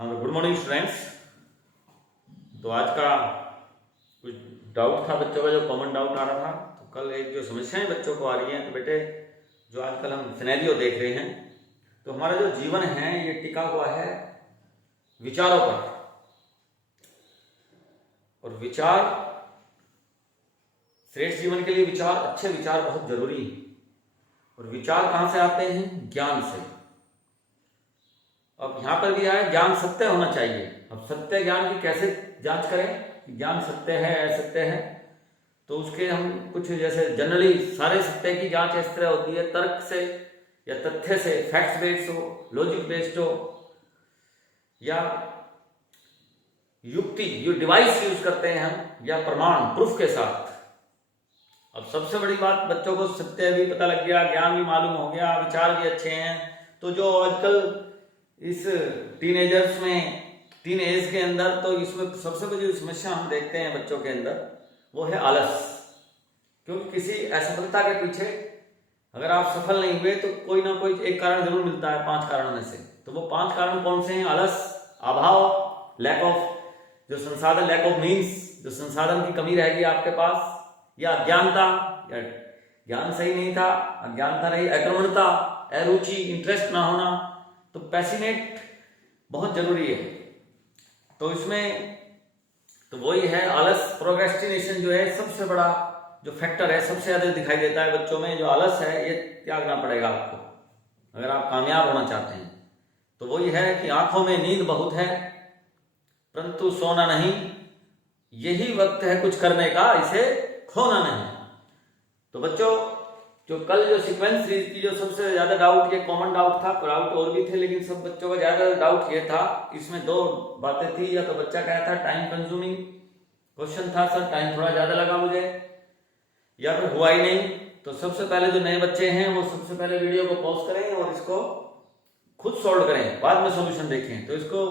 हाँ, good morning students. तो आज का कुछ डाउट था बच्चों का, जो कॉमन डाउट आ रहा था। तो कल एक जो समस्याएं बच्चों को आ रही हैं, तो बेटे जो आजकल हम सिनेरियो देख रहे हैं, तो हमारा जो जीवन है ये टिका हुआ है विचारों पर। और विचार, श्रेष्ठ जीवन के लिए विचार, अच्छे विचार बहुत जरूरी हैं। और विचार कहाँ से आते हैं? ज्ञान से। अब यहाँ पर भी आया ज्ञान सत्य होना चाहिए। अब सत्य ज्ञान की कैसे जांच करें, ज्ञान सत्य है असत्य है? तो उसके हम कुछ, जैसे जनरली सारे सत्य की जांच इस तरह होती है, तर्क से या तथ्य से, फैक्ट्स बेस्ड हो, लॉजिक बेस्ड हो, या युक्ति जो डिवाइस यूज करते हैं हम, या प्रमाण प्रूफ के साथ। अब सबसे बड़ी बात, बच्चों को सत्य भी पता लग गया, ज्ञान भी मालूम हो गया, विचार भी अच्छे हैं। तो जो आजकल इस टीनेजर्स में, टीन एज के अंदर, तो इसमें सबसे बड़ी जो समस्या हम देखते हैं बच्चों के अंदर, वो है आलस। क्योंकि किसी असफलता के पीछे अगर आप सफल नहीं हुए तो कोई ना कोई एक कारण जरूर मिलता है, 5 कारणों में से। तो वो 5 कारण कौन से हैं? आलस, अभाव, लैक ऑफ जो संसाधन, लैक ऑफ मीन्स, जो संसाधन की कमी रहेगी आपके पास, या अज्ञानता, या ज्ञान सही नहीं था, अज्ञानता नहीं, अक्रमणता, अरुचि, इंटरेस्ट ना होना। तो पैसिनेट बहुत जरूरी है। तो इसमें तो वही है आलस, प्रोक्रेस्टिनेशन जो है सबसे बड़ा जो फैक्टर है, सबसे ज्यादा दिखाई देता है बच्चों में। जो आलस है ये त्यागना पड़ेगा आपको अगर आप कामयाब होना चाहते हैं। तो वही है कि आंखों में नींद बहुत है परंतु सोना नहीं, यही वक्त है कुछ करने का, इसे खोना नहीं। तो बच्चों, जो कल जो सीक्वेंस सीरीज की जो सबसे ज्यादा डाउट, ये कॉमन डाउट था, डाउट और भी थे लेकिन सब बच्चों का ज्यादा डाउट ये था। इसमें 2 बातें थी। या तो बच्चा कहा था टाइम कंज्यूमिंग क्वेश्चन था सर, टाइम थोड़ा ज्यादा लगा मुझे, या फिर हुआ ही नहीं। तो सबसे पहले जो नए बच्चे हैं वो सबसे पहले वीडियो को पॉज करें और इसको खुद सोल्व करें, बाद में सोल्यूशन देखें। तो इसको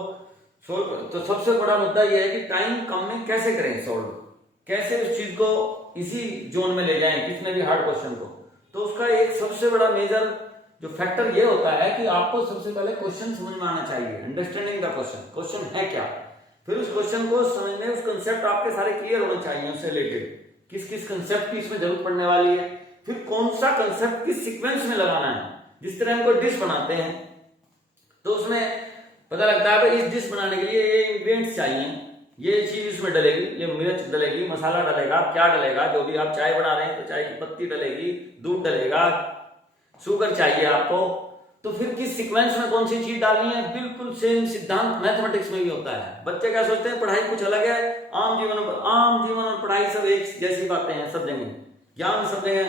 सोल्व, तो सबसे बड़ा मुद्दा यह है कि टाइम कम में कैसे करें सोल्व, कैसे उस चीज को इसी जोन में ले जाएं, कितने भी हार्ड क्वेश्चन को। तो उसका एक सबसे बड़ा मेजर जो फैक्टर ये होता है कि आपको सबसे पहले क्वेश्चन समझ में आना चाहिए, अंडरस्टैंडिंग द क्वेश्चन, क्वेश्चन है क्या। फिर उस क्वेश्चन को समझने, उस कंसेप्ट आपके सारे क्लियर होने चाहिए, उससे रिलेटेड किस किस कंसेप्ट की इसमें जरूरत पड़ने वाली है, फिर कौन सा कंसेप्ट किस सीक्वेंस में लगाना है। जिस तरह हम कोई डिश बनाते हैं तो उसमें पता लगता है इस डिश बनाने के लिए ये इंग्रेडिएंट्स चाहिए, ये चीज इसमें डलेगी, ये मिर्च डलेगी, मसाला डलेगा, क्या डलेगा, जो भी आप चाय बना रहे हैं तो चाय की पत्ती डलेगी, दूध डलेगा, शुगर चाहिए आपको। तो फिर किस सीक्वेंस में कौन सी चीज डालनी है, बिल्कुल सेम सिद्धांत मैथमेटिक्स में भी होता है। बच्चे क्या सोचते हैं पढ़ाई कुछ अलग है, आम जीवन और पढ़ाई सब एक जैसी बातें हैं, सब जगह ज्ञान सब जगह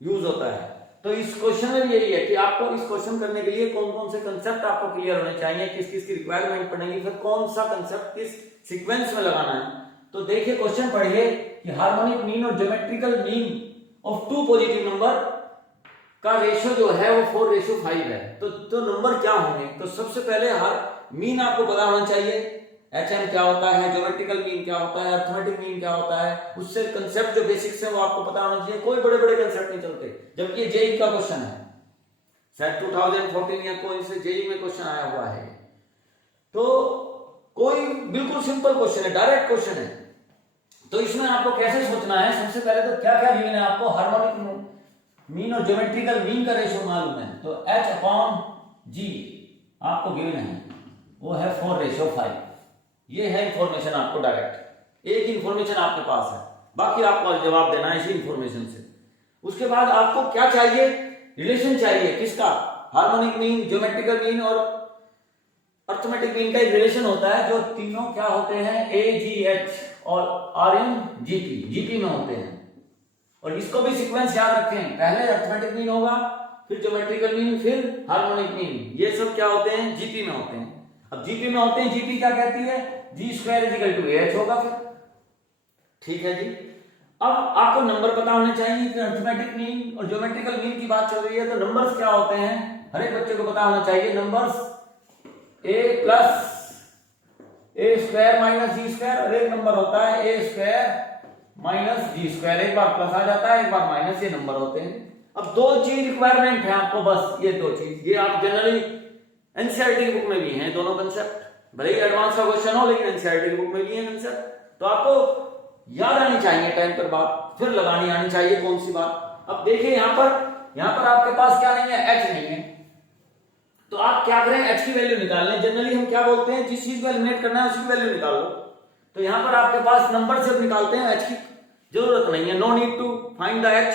यूज होता है। तो इस क्वेश्चन में भी यही है कि आपको इस क्वेश्चन करने के लिए कौन कौन से कंसेप्ट आपको क्लियर होने चाहिए, किस किस की रिक्वायरमेंट पड़ेगी, फिर कौन सा कंसेप्ट किस सीक्वेंस में लगाना है। तो देखिए क्वेश्चन पढ़िए कि हार्मोनिक मीन और geometrical mean of 2 positive number का रेशियो जो है वो 4:5 है। तो नंबर क्या होंगे? तो सबसे पहले हर मीन आपको पता होना चाहिए, HM क्या होता है, ज्योमेट्रिकल मीन क्या होता है, अरिथमेटिक मीन क्या होता है, उससे कंसेप्ट जो बेसिक्स है वो आपको पता होना चाहिए। कोई बड़े बड़े कंसेप्ट नहीं चलते, जबकि ये जेई का क्वेश्चन है, शायद 2014 या कोई से जेई में क्वेश्चन आया हुआ है। तो कोई बिल्कुल सिंपल क्वेश्चन है, डायरेक्ट क्वेश्चन है। तो इसमें आपको कैसे सोचना है, सबसे पहले तो क्या क्या गिवन है आपको, हार्मोनिक मीन और ज्योमेट्रिकल मीन का रेशियो मालूम है, तो H/G आपको गिवन है, वो है 4:5। ये है इंफॉर्मेशन आपको डायरेक्ट, एक इंफॉर्मेशन आपके पास है, बाकी आपको जवाब देना है इसी इंफॉर्मेशन से। उसके बाद आपको क्या चाहिए, रिलेशन चाहिए, किसका, हार्मोनिक मीन, ज्योमेट्रिकल मीन और अरिथमेटिक मीन का एक रिलेशन होता है, जो तीनों क्या होते हैं, AGH और RMGP, GP में होते हैं। और इसको भी सीक्वेंस याद रखें, पहले अरिथमेटिक मीन होगा, फिर ज्योमेट्रिकल मीन, फिर हार्मोनिक मीन। ये सब क्या होते हैं, GP में होते हैं। अब GP में होते हैं, GP क्या कहती है, G² = AH होगा फिर, ठीक है जी। अब आपको नंबर पता होने चाहिए कि अरिथमेटिक मीन और ज्योमेट्रिकल मीन की बात चल रही है, तो नंबर्स क्या होते हैं, हर एक बच्चे को पता होना चाहिए। नंबर्स A + A² - G², और एक नंबर होता है A² - G², एक बार प्लस आ जाता है, एक बार माइनस, ये नंबर होते हैं। अब 2 चीज रिक्वायरमेंट है आपको, बस ये 2 चीज, ये आप जनरली NCERT बुक में भी हैं दोनों कंसेप्ट। भले ही एडवांस का क्वेश्चन हो लेकिन एनसीईआरटी की बुक में भी है आंसर। तो आपको याद आनी चाहिए टाइम पर बात, फिर लगानी आनी चाहिए कौन सी बात। अब देखिए यहाँ पर आपके पास क्या नहीं है, एच नहीं है, तो आप क्या करें, एच की वैल्यू निकाल लें। जनरली हम क्या बोलते हैं, जिस चीज को एलिमिनेट करना है उसकी वैल्यू निकाल लो। तो यहाँ पर आपके पास नंबर से निकालते हैं, एच की जरूरत नहीं है, no need to find the H.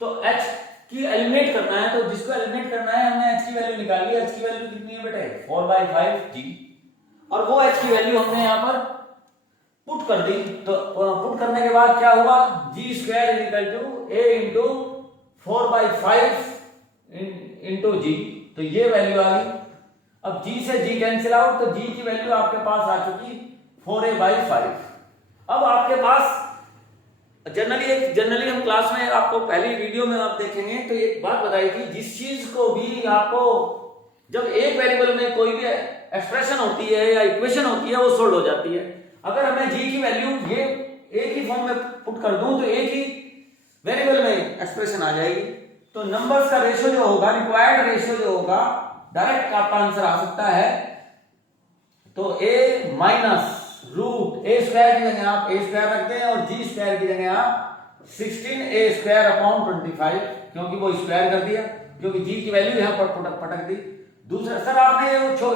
तो एच की एलिमिनेट करना है, तो जिसको एलिमिनेट करना है हमने एच की वैल्यू निकाली। एच की वैल्यू कितनी है बेटे, 4/5g, और वो एच की वैल्यू हमने यहाँ पर पुट कर दी। तो पुट करने के बाद क्या हुआ, g square is equal to a into 4/5 into g, तो ये वैल्यू आ गई। अब जी से जी कैंसिल आउट, तो जी की वैल्यू आपके पास आ चुकी 4a/5। अब आपके पास जनरली हम क्लास में आपको पहली वीडियो में आप देखेंगे तो एक बात बताई थी, जिस चीज को भी आपको जब एक वेरिएबल में कोई भी एक्सप्रेशन होती है या इक्वेशन होती है वो सोल्व हो जाती है। अगर हमें जी की वैल्यू ये एक ही फॉर्म में पुट कर दूं तो एक ही वेरिएबल में एक्सप्रेशन आ जाएगी। तो नंबर्स का रेशियो जो होगा, रिक्वायर्ड रेशियो जो होगा, डायरेक्ट आपका आंसर आ सकता है। तो a minus root A square की जगह आप a स्क्वायर रखते हैं और जी स्क्वायर की जगह आप 16a² 25, क्योंकि वो स्क्वायर कर दिया, क्योंकि जी की वैल्यू यहां पर पटक दी। दूसरा सर आपने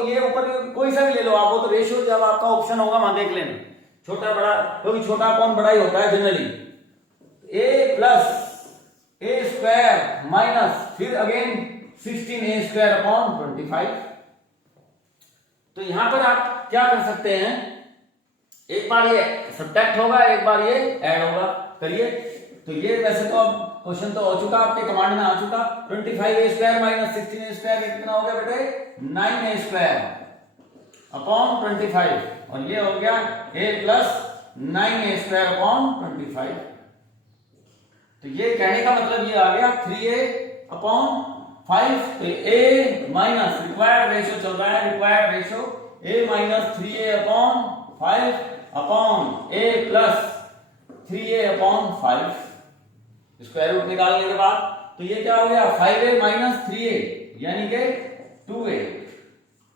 ये ऊपर कोई सा भी ले लो आप, वो तो रेशियो जब आपका ऑप्शन होगा वहां देख लेना, छोटा बड़ा, क्योंकि छोटा अपॉन बड़ा ही होता है generally. a plus A square minus फिर अगेन 16a² 25। तो यहां पर आप क्या कर सकते हैं, एक बार ये सब्ट्रैक्ट होगा, एक बार ये ऐड होगा, करिए। तो ये वैसे तो अब क्वेश्चन तो हो चुका, आपके कमांड में आ चुका। 25a² माइनस 16a² कितना हो गया बेटे, 9a² अपॉन 25, और ये हो गया a प्लस 9a² अपॉन 25। तो ये कहने का मतलब ये आ गया 3a अपॉन 5। तो a माइनस रिक्वायर्ड रेशियो चल रहा है, required ratio a minus 3a upon 5 upon a plus 3a upon 5। Square root निकालने के बाद तो ये क्या हो गया, 5a माइनस 3a यानी कि 2a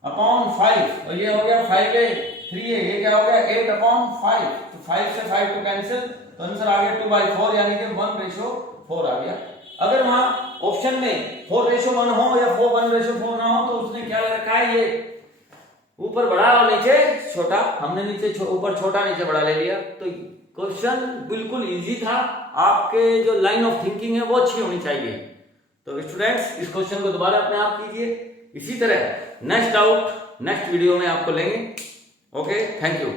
अपॉन 5, और ये हो गया 5a 3a, ये क्या हो गया 8 अपॉन 5। तो 5 से 5 को कैंसिल, तो आंसर आ गया 2/4 यानी कि 1/4 आ गया। अगर वहां ऑप्शन में 4/1 हो या 1/4 ना हो तो उसने क्या रखा है, ये ऊपर बड़ा और नीचे छोटा, हमने नीचे ऊपर छोटा नीचे बड़ा ले लिया। तो क्वेश्चन बिल्कुल इजी था, आपके जो लाइन ऑफ थिंकिंग है वो अच्छी होनी चाहिए। तो स्टूडेंट्स इस क्वेश्चन को दोबारा अपने आप कीजिए, इसी तरह नेक्स्ट डाउट नेक्स्ट वीडियो में आपको लेंगे। Okay, thank you.